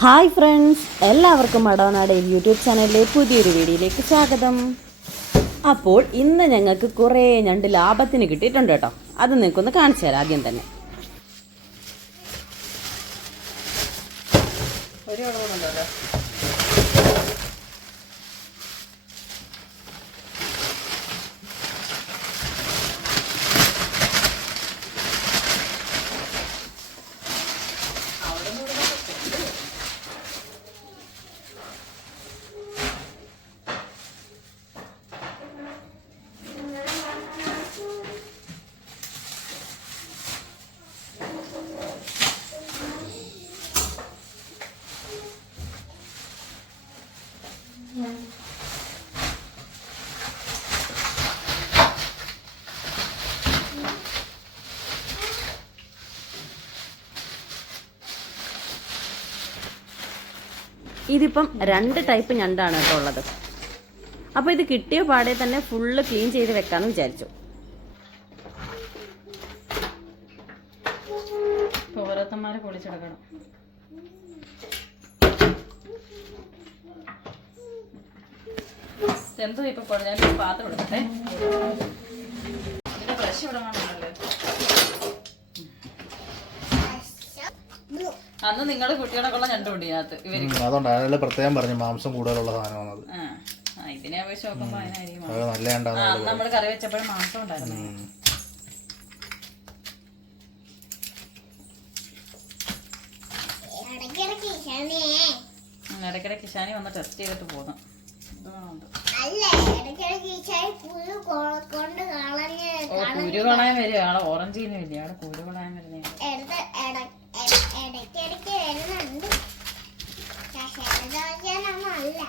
Hi friends എല്ലാവർക്കും മടവനാട് YouTube ചാനലിലെ പുതിയൊരു വീഡിയോയിലേക്ക് സ്വാഗതം. അപ്പോൾ ഇന്ന് ഞങ്ങൾക്ക് കുറേ ഞണ്ട് ലാഭത്തിന് കിട്ടിയിട്ടുണ്ട് കേട്ടോ. അത് നിങ്ങൾക്കൊന്ന് കാണിച്ചു തരാം ആദ്യം തന്നെ. ഇതിപ്പം രണ്ട് ടൈപ്പ് ഞണ്ടാണ് കേട്ടോ ഉള്ളത്. അപ്പോൾ ഇത് കിട്ടിയ പാടെ തന്നെ ഫുള്ള് ക്ലീൻ ചെയ്ത് വെക്കാമെന്ന് വിചാരിച്ചു. ഓരോരുത്തന്മാരെ പൊളിച്ചെടുക്കണം. എന്തോ ഇപ്പൊ ഒരു പാത്രം എടുക്കട്ടെ. അതിന്റെ ബ്രഷ് ഇവിടെ കാണുന്നുണ്ടല്ലോ അന്ന് നിങ്ങൾ കുട്ടികളെ ഉള്ള ഞണ്ട് ഉണ്ട് ഇതിനകത്ത്. ഇവർ അതുകൊണ്ട് അയാളെ പ്രത്യേകം പറഞ്ഞു മാംസം കൂടുതലുള്ള സാധനമാണ് അത്. ഇതിനെ അപേക്ഷിച്ച് നോക്കുമ്പോ അതിനായിരിക്കും അന്ന് നമ്മൾ കറി വെച്ചപ്പോഴും മാംസം ഉണ്ടായിരുന്നു. ഇടയ്ക്കിടയ്ക്ക് ഇഷാനേ ഉം, ഇടയ്ക്കിടെ കിഷാനി വന്ന് ടെസ്റ്റ് ചെയ്തിട്ട് പോന്നു. കുരു കളയാൻ വരിക. ആളെ ഓറഞ്ച് വരിക ആളെ കുരു കളയാൻ വരുന്ന ഇടയ്ക്കിടയ്ക്ക് വരുന്നുണ്ട്. പക്ഷേ അല്ല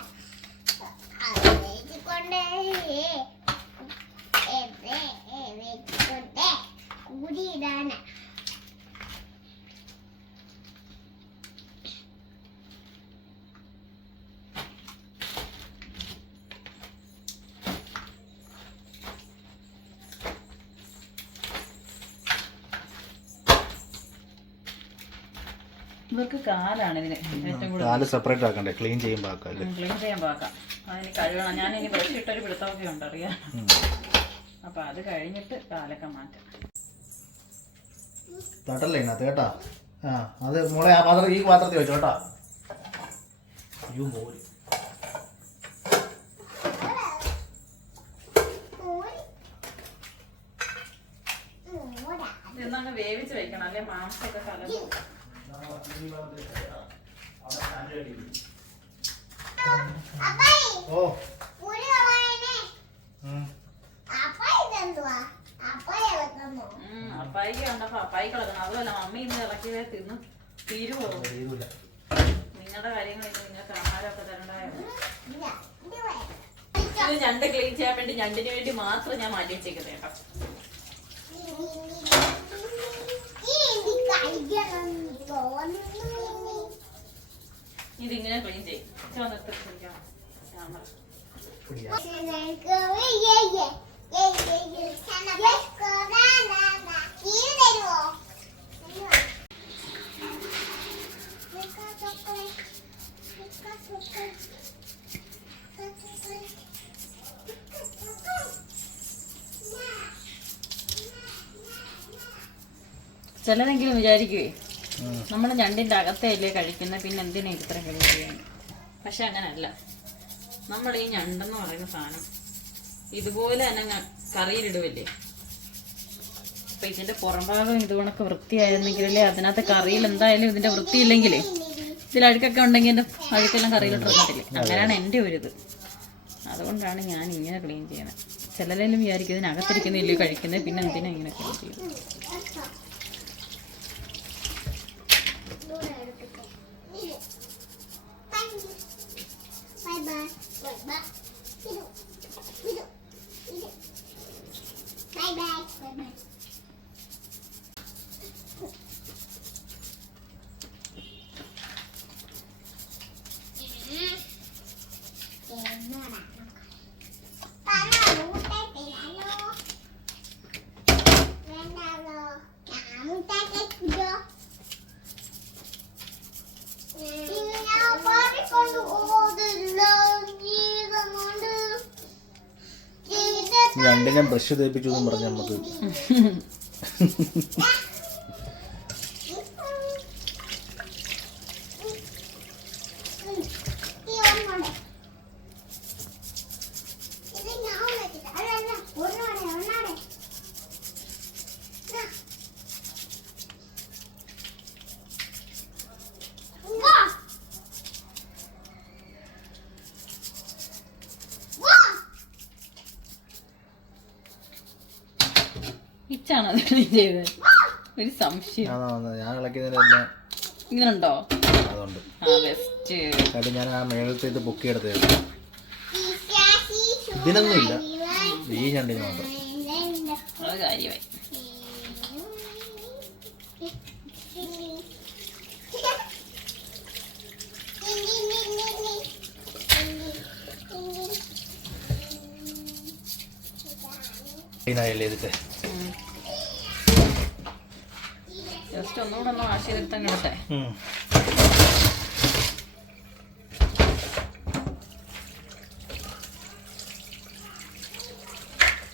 ഇവർക്ക് കാലാണ് ഇതിന് ഏറ്റവും കൂടുതൽ. കാൽ സെപ്പറേറ്റ് ആക്കണ്ടേ? ക്ലീൻ ചെയ്യുമ്പോൾ ആക്കല്ലേ ക്ലീൻ ചെയ്യാൻ പാക്കാം അതിന് കഴുകണം. ഞാൻ ഇനി ബ്രഷ് ഇട്ടൊരു പിടുത്തമൊക്കെ ഉണ്ട് അറിയാം. അപ്പൊ അത് കഴിഞ്ഞിട്ട് കാലൊക്കെ മാറ്റാം. തട്ടല്ലേ ഇതിനകത്ത് കേട്ടാ? ആ അത് മോളെ ആ പാത്രം ഈ പാത്രത്തിൽ വെച്ചോ കേട്ടാ. അയ്യോ മോര്. ഇതൊന്നങ്ങ് വേവിച്ച് വെക്കണം അല്ലെ മാംസമൊക്കെ അപ്പായി ഓ. അപ്പായിക്ക് കണ്ടപ്പോ അപ്പായി കളക്കണം അതുമല്ല മമ്മി ഇന്ന് ഇറക്കിയതേ തിന്ന്. തീരുവോ. നിങ്ങളുടെ കാര്യങ്ങളൊക്കെ നിങ്ങൾക്ക് ആഹാരമൊക്കെ തരണ്ടായോ ഞണ്ട് ക്ലീൻ ചെയ്യാൻ വേണ്ടി ഞണ്ടിന് വേണ്ടി മാത്രം ഞാൻ മാറ്റി വെച്ചേക്കുന്നത് കേട്ടോ. ഇതിങ്ങനെ ക്ലീൻ ചെയ്യും. ചുവന്നിട്ട് പിടിക്കണം ക്യാമറ ചിലരെങ്കിലും വിചാരിക്കുവേ നമ്മൾ ഞണ്ടിന്റെ അകത്തല്ലേ കഴിക്കുന്ന പിന്നെ എന്തിനാ ഇത്ര കഴിക്കുകയാണ്? പക്ഷെ അങ്ങനല്ല. നമ്മൾ ഈ ഞണ്ടെന്ന് പറയുന്ന സാധനം ഇതുപോലെ തന്നെ കറിയിലിടുവല്ലേ? അപ്പൊ ഇതിന്റെ പുറംഭാഗം ഇത് കണക്ക് വൃത്തിയായിരുന്നെങ്കിലല്ലേ അതിനകത്ത് കറിയിൽ എന്തായാലും ഇതിന്റെ വൃത്തിയില്ലെങ്കിലേ ഇതിൽ അഴുക്കൊക്കെ ഉണ്ടെങ്കിൽ എന്റെ അഴുക്കെല്ലാം കറിയിലിട്ട് വന്നിട്ടില്ലേ? അങ്ങനെയാണ് എന്റെ ഒരു ഇത്. അതുകൊണ്ടാണ് ഞാൻ ഇങ്ങനെ ക്ലീൻ ചെയ്യുന്നത് ചിലരെങ്കിലും വിചാരിക്കും ഇതിനകത്തിരിക്കുന്നില്ലേ കഴിക്കുന്നത് പിന്നെ എന്തിനാ ഇങ്ങനെ ക്ലീൻ ചെയ്യുന്നത് bye. Bye bye. Bye രണ്ടിനെ ബ്രഷ് തേപ്പിച്ചു എന്ന് പറഞ്ഞ് നമുക്ക് അത് ക്ലീൻ ചെയ്തത് ഒരു സംശയം. ഞാൻ ഇളക്കിയതിന് തന്നെ ഇങ്ങനെ ഉണ്ടോ അതുണ്ട്. ആ ബെസ്റ്റ് കാര്യം ഞാൻ ആ മേളത്തെ ഇത് ബുക്ക് എടുത്തു ഇതിനൊന്നും ഇല്ല ഈ ഞണ്ടിന് മാത്രം. അത് കാര്യമായി. ഇതിനായല്ലേ ഇതിട്ട് ഒന്നുകൂടെ ഒന്ന് വാഷ് ചെയ്തെടുത്താൽ കിടട്ടെ ഉം.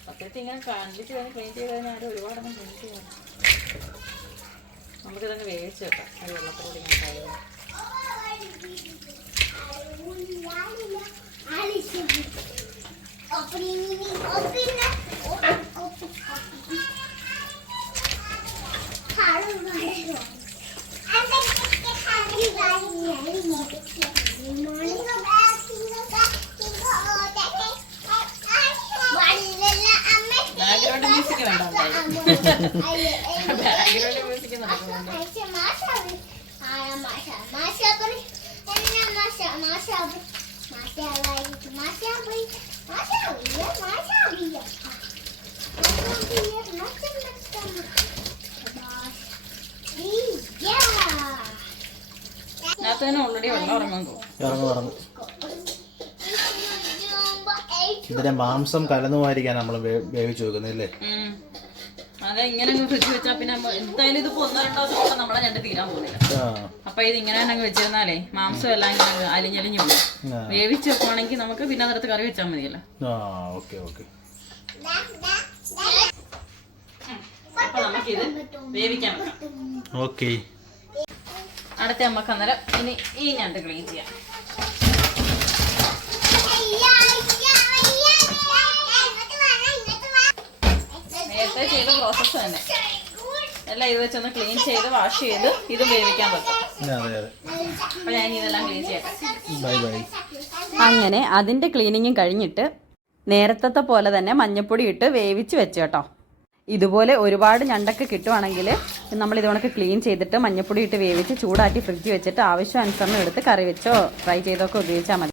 സത്യത്തിൽ ഇങ്ങനെ കണ്ടിട്ട് കഴിഞ്ഞ് ക്ലീൻ ചെയ്ത് കഴിഞ്ഞാൽ ആരും ഒരുപാടൊന്നും ക്ലീൻ ചെയ്യാം നമുക്കിതങ്ങ് വേവിച്ച് വെക്കാം അത് വെള്ളത്തോടെ ഇങ്ങനെ കഴിയും ബാക്ക്ഗ്രൗണ്ട് മ്യൂസിക് വേണ്ട മാഷാ മാഷാ മാഷാ അതിനകത്ത് തന്നെ ഓൾറെഡി വെള്ളം ഇറങ്ങാൻ തോന്നും ഇറങ്ങും ഇറങ്ങും ഇതിന്റെ മാംസം കലന്നുമായിരിക്കാൻ നമ്മൾ വേവിച്ചു വെക്കുന്നത് അല്ലേ. അതെ ഇങ്ങനെ അങ്ങ് ഫ്രിഡ്ജ് വെച്ചാൽ പിന്നെ എന്തായാലും ഇതിപ്പോ ഒന്നോ രണ്ടോ ദിവസം നമ്മളെ ഞണ്ട് തീരാൻ പോകുന്നില്ല. ആ. അപ്പൊ ഇത് ഇങ്ങനെ അങ്ങ് വെച്ചിരുന്നാലേ മാംസം എല്ലാം ഇങ്ങനെ അലിഞ്ഞലിഞ്ഞു പോകും ആ. വേവിച്ച് വെക്കുവാണെങ്കിൽ നമുക്ക് പിന്നെ അതെടുത്ത് കറി വെച്ചാൽ മതിയല്ലോ. ആ ഓക്കെ ഓക്കെ. അപ്പൊ നമുക്കിത് വേവിക്കാൻ വെക്കാം. ഓക്കെ. അടുത്ത നമുക്ക് അന്നേരം ഇനി ഈ ഞണ്ട് ക്ലീൻ ചെയ്യാം. നേരത്തെ ചെയ്ത പ്രോസസ്സ് തന്നെ. എല്ലാം ഇത് വെച്ചൊന്ന് ക്ലീൻ ചെയ്ത് വാഷ് ചെയ്ത് ഇത് വേവിക്കാൻ പറ്റും. അപ്പൊ ഞാൻ ഇതെല്ലാം ക്ലീൻ ചെയ്യട്ടെ ബൈ ബൈ അങ്ങനെ അതിന്റെ ക്ലീനിങ്ങും കഴിഞ്ഞിട്ട് നേരത്തെ പോലെ തന്നെ മഞ്ഞപ്പൊടി ഇട്ട് വേവിച്ച് വെച്ചു കേട്ടോ. ഇതുപോലെ ഒരുപാട് ഞണ്ടൊക്കെ കിട്ടുവാണെങ്കിൽ നമ്മൾ ഇതുകൊണ്ടൊക്കെ ക്ലീൻ ചെയ്തിട്ട് മഞ്ഞപ്പൊടി ഇട്ട് വേവിച്ച് ചൂടാക്കി ഫ്രിഡ്ജ് വെച്ചിട്ട് ആവശ്യാനുസരണം എടുത്ത് കറി വെച്ചോ ഫ്രൈ ചെയ്തൊക്കെ ഉപയോഗിച്ചാൽ മതി.